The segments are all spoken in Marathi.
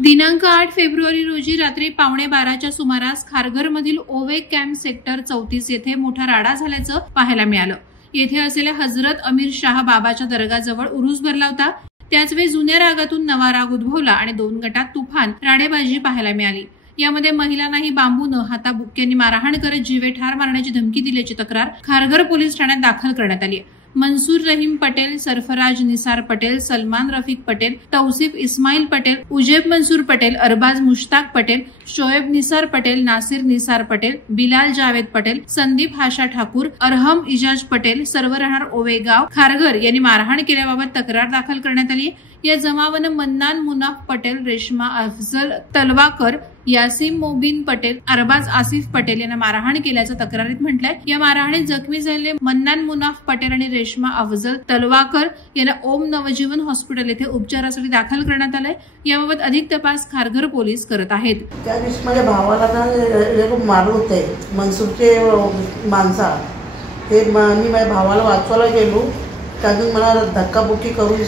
दिनांक 8 फेब्रुवारी रोजी रात्री 11:15च्या सुमारास खारघरमधील ओवे कॅम्प सेक्टर 34 येथे मोठा राडा झाल्याचं पाहायला मिळालं। येथे असलेल्या हजरत अमीर शाह बाबाच्या दर्गाजवळ उरूस भरला होता। त्याचवेळी जुन्या रागातून नवा राग उद्भवला आणि दोन गटात तुफान राडेबाजी पाहायला मिळाली। यामध्ये महिलांनाही बांबूनं हाताबुक्क्यांनी मारहाण करत जीवे ठार मारण्याची धमकी दिल्याची तक्रार खारघर पोलीस ठाण्यात दाखल करण्यात आली आहे। मंसूर रहीम पटेल, सरफराज निसार पटेल, सलमान रफीक पटेल, तौसिफ इस्माइल पटेल, उजेब मंसूर पटेल, अरबाज मुश्ताक पटेल, शोएब निसार पटेल, नासिर निसार पटेल, बिलाल जावेद पटेल, संदीप हाशा ठाकूर, अरहम इजाज पटेल सर्व राहणार ओवेगाव खारघर यांनी मारहाण केल्याबाबत तक्रार दाखल करण्यात आली। या जमावानं मन्नान मुनाफ पटेल, रेशमा अफजल तलवाकर, यासीम मोबिन पटेल, अरबाज आसिफ पटेल यांना मारहाण केल्याचं तक्रारीत म्हटलंय। या मारहाणीत जखमी झालेले मन्नान मुनाफ पटेल आणि रेशमा अफजल तलवाकर यांना ओम नवजीवन हॉस्पिटल येथे उपचारासाठी दाखल करण्यात आलंय। याबाबत अधिक तपास खारघर पोलीस करत आहेत। त्या दिवशी माझ्या भावाला मारलं होते मनसूरचे माणसा ते मी माझ्या भावाला वाचवायला गेलो, त्यातून मला धक्काबुक्की करून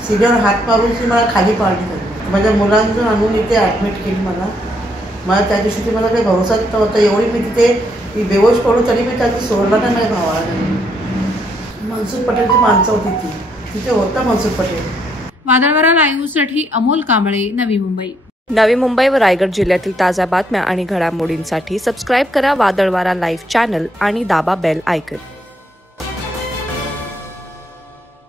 सिव्हिअर हात मारून मला खाली पाडली। माझ्या मुलांना आणून इथे ॲडमिट केली। मला त्या दिवशी ते मला काही भरोसाच नव्हता। एवढी मी तिथे बेहोश पडू तरी मी त्यांनी सोडला नाही माझ्या भावाला। मनसूर पटेलची माणसं होती तिथे होता मनसूर पटेल। वादळवारा लाईव्हसाठी अमोल कांबळे, नवी मुंबई। नवी मुंबई व रायगड जिल्ह्यातील ताज्या बातम्या आणि घडामोडींसाठी सबस्क्राईब करा वादळवारा लाईव्ह चॅनल आणि दाबा बेल आयकॉन।